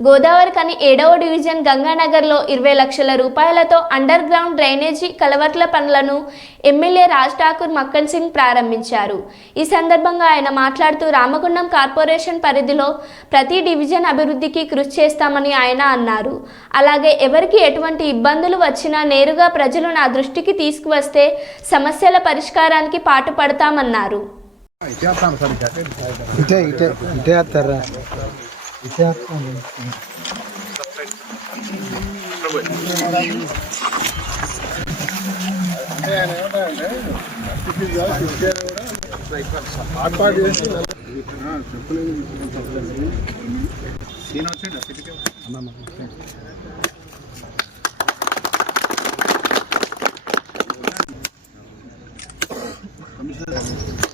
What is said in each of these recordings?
గోదావరి కని ఏడవ డివిజన్ గంగానగర్లో ఇరవై లక్షల రూపాయలతో అండర్ గ్రౌండ్ డ్రైనేజీ కలవర్ల పనులను ఎమ్మెల్యే రాజ్ ఠాకూర్ మక్కన్ సింగ్ ప్రారంభించారు. ఈ సందర్భంగా ఆయన మాట్లాడుతూ రామగుండం కార్పొరేషన్ పరిధిలో ప్రతి డివిజన్ అభివృద్ధికి కృషి చేస్తామని ఆయన అన్నారు. అలాగే ఎవరికి ఎటువంటి ఇబ్బందులు వచ్చినా నేరుగా ప్రజలు నా దృష్టికి తీసుకువస్తే సమస్యల పరిష్కారానికి పాటుపడతామన్నారు ఏర్పాటు చేసి చెప్పలేదు సీన్ వచ్చిండి సిటీకి అన్నా కమిషనర్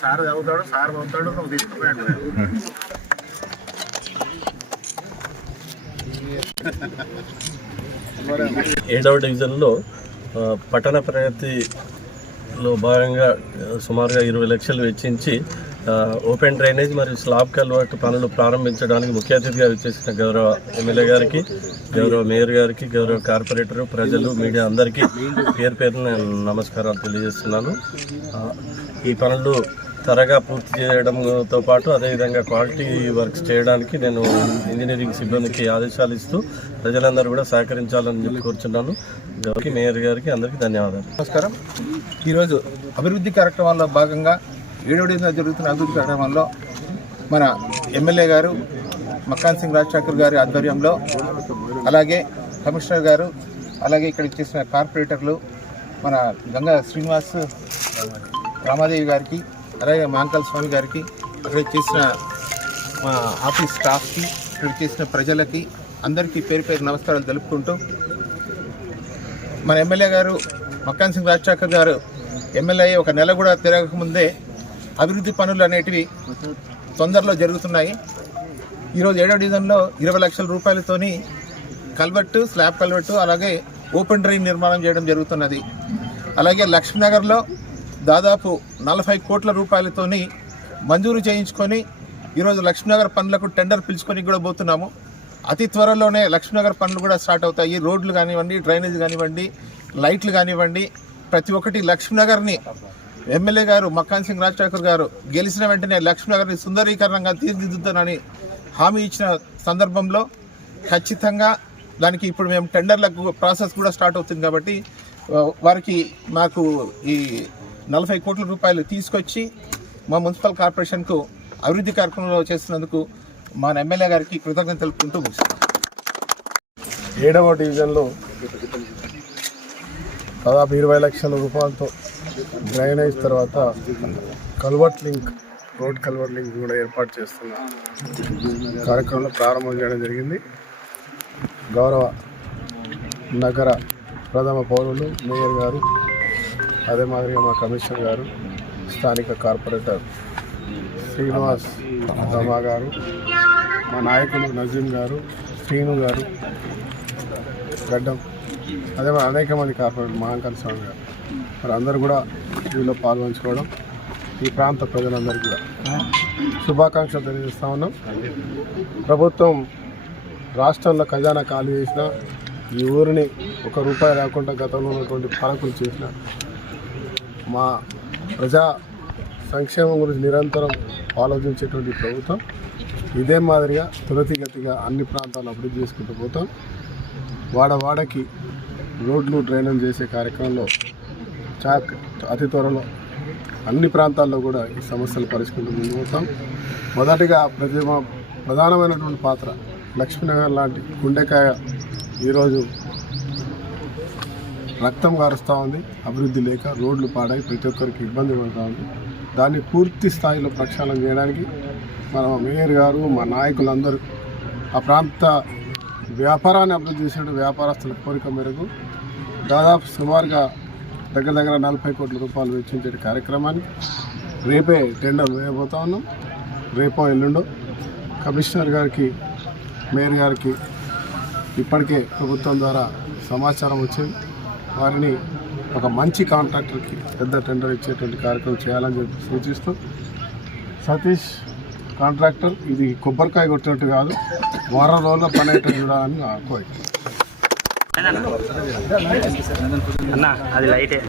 సార్ చదువుతాడు సార్ చదువుతాడు నువ్వు తీసుకుపోయాడు. ఏడవ డివిజన్లో పట్టణ ప్రగతిలో భాగంగా సుమారుగా ఇరవై లక్షలు వెచ్చించి ఓపెన్ డ్రైనేజ్ మరియు స్లాబ్ కల్వర్ట్ పనులు ప్రారంభించడానికి ముఖ్య అతిథిగా విచ్చేసిన గౌరవ ఎమ్మెల్యే గారికి గౌరవ మేయర్ గారికి గౌరవ కార్పొరేటర్ ప్రజలు మీడియా అందరికీ పేరు పేరున నేను నమస్కారాలు తెలియజేస్తున్నాను. ఈ పనులు త్వరగా పూర్తి చేయడంతో పాటు అదేవిధంగా క్వాలిటీ వర్క్స్ చేయడానికి నేను ఇంజనీరింగ్ సిబ్బందికి ఆదేశాలు ఇస్తూ ప్రజలందరూ కూడా సహకరించాలని చెప్పి కోరుచున్నాను. గౌరవ మేయర్ గారికి అందరికీ ధన్యవాదాలు. నమస్కారం. ఈరోజు అభివృద్ధి కార్యక్రమాల్లో భాగంగా ఏడో జరుగుతున్న అభివృద్ధి కార్యక్రమంలో మన ఎమ్మెల్యే గారు మక్కాన్ సింగ్ రాజశేఖర్ గారి ఆధ్వర్యంలో అలాగే కమిషనర్ గారు అలాగే ఇక్కడ చేసిన కార్పొరేటర్లు మన గంగా శ్రీనివాస్ రామాదేవి గారికి అలాగే మాంకల్ స్వామి గారికి అక్కడ చేసిన మా ఆఫీస్ స్టాఫ్కి ఇక్కడ చేసిన ప్రజలకి అందరికీ పేరు పేరు నమస్కారాలు తెలుపుకుంటూ మన ఎమ్మెల్యే గారు మక్కాన్ సింగ్ రాజశేఖర్ గారు ఎమ్మెల్యే ఒక నెల కూడా తిరగక ముందే అభివృద్ధి పనులు అనేటివి తొందరలో జరుగుతున్నాయి. ఈరోజు ఏడో డివిజన్లో ఇరవై లక్షల రూపాయలతోని కల్వర్టు స్లాబ్ కల్వర్టు అలాగే ఓపెన్ డ్రైన్ నిర్మాణం చేయడం జరుగుతున్నది. అలాగే లక్ష్మీనగర్లో దాదాపు నలభై కోట్ల రూపాయలతోని మంజూరు చేయించుకొని ఈరోజు లక్ష్మీనగర్ పనులకు టెండర్ పిలుచుకొని కూడా పోతున్నాము. అతి త్వరలోనే లక్ష్మీనగర్ పనులు కూడా స్టార్ట్ అవుతాయి. రోడ్లు కానివ్వండి డ్రైనేజ్ కానివ్వండి లైట్లు కానివ్వండి ప్రతి ఒక్కటి లక్ష్మీనగర్ని ఎమ్మెల్యే గారు మక్కాన్ సింగ్ రాజశేఖర్ గారు గెలిచిన వెంటనే లక్ష్మీనగర్ని సుందరీకరణంగా తీర్చిదిద్దుతానని హామీ ఇచ్చిన సందర్భంలో ఖచ్చితంగా దానికి ఇప్పుడు మేము టెండర్లకు ప్రాసెస్ కూడా స్టార్ట్ అవుతుంది కాబట్టి వారికి మాకు ఈ నలభై కోట్ల రూపాయలు తీసుకొచ్చి మా మున్సిపల్ కార్పొరేషన్కు అభివృద్ధి కార్యక్రమంలో చేస్తున్నందుకు మా ఎమ్మెల్యే గారికి కృతజ్ఞతలు తెలుపుకుంటూ ముగిస్తాం ఏడవ డివిజన్లో దాదాపు ఇరవై లక్షల రూపాయలతో డ్రైనేజ్ తర్వాత culvert link road culvert link కూడా ఏర్పాటు చేస్తున్న కార్యక్రమంలో ప్రారంభం చేయడం జరిగింది. గౌరవ నగర ప్రథమ పౌరులు మేయర్ గారు అదే మాదిరిగా మా కమిషనర్ గారు స్థానిక కార్పొరేటర్ శ్రీనివాస్ రమా గారు మా నాయకులు నజీం గారు శ్రీను గారు గడ్డం అదే మా అనేక మంది కార్పొరేటర్ మహాంకర్ స్వామి గారు. మరి అందరూ కూడా వీళ్ళు పాల్గొంచుకోవడం ఈ ప్రాంత ప్రజలందరికీ కూడా. శుభాకాంక్షలు తెలియజేస్తా ఉన్నాం. ప్రభుత్వం రాష్ట్రంలో ఖజానా ఖాళీ చేసిన ఈ ఊరిని ఒక రూపాయి రాకుండా గతంలో ఉన్నటువంటి పాలకులు చేసిన మా ప్రజా సంక్షేమం గురించి నిరంతరం ఆలోచించేటువంటి ప్రభుత్వం. ఇదే మాదిరిగా త్వరితగతిగా అన్ని ప్రాంతాలు అభివృద్ధి చేసుకుంటూ పోతాం. వాడవాడకి రోడ్లు డ్రైనేజ్ చేసే కార్యక్రమంలో చాక్ అతి త్వరలో అన్ని ప్రాంతాల్లో కూడా ఈ సమస్యలు పరిష్కరించుకుంటూ ముందు పోతాం. మొదటిగా ప్రతి ప్రధానమైనటువంటి పాత్ర లక్ష్మీనగర్ లాంటి గుండెకాయ ఈరోజు రక్తం కారుస్తూ ఉంది. అభివృద్ధి లేక రోడ్లు పాడై ప్రతి ఒక్కరికి ఇబ్బంది పడుతూ ఉంది. దాన్ని పూర్తి స్థాయిలో ప్రక్షాళన చేయడానికి మన మేయర్ గారు మా నాయకులందరూ ఆ ప్రాంత వ్యాపారాన్ని అభివృద్ధి చేసిన వ్యాపారస్తుల కోరిక మేరకు దాదాపు సుమారుగా దగ్గర దగ్గర నలభై కోట్ల రూపాయలు వెచ్చించే కార్యక్రమాన్ని రేపే టెండర్ వేయబోతా ఉన్నాం. రేపో ఎల్లుండో కమిషనర్ గారికి మేయర్ గారికి ఇప్పటికే ప్రభుత్వం ద్వారా సమాచారం వచ్చింది. వారిని ఒక మంచి కాంట్రాక్టర్కి పెద్ద టెండర్ ఇచ్చేటువంటి కార్యక్రమం చేయాలని చెప్పి సూచిస్తూ సతీష్ కాంట్రాక్టర్ ఇది కొబ్బరికాయ కొట్టినట్టు కాదు వారం రోజుల పని అయితే చూడాలని కోరిక. అన్న అది లైటే.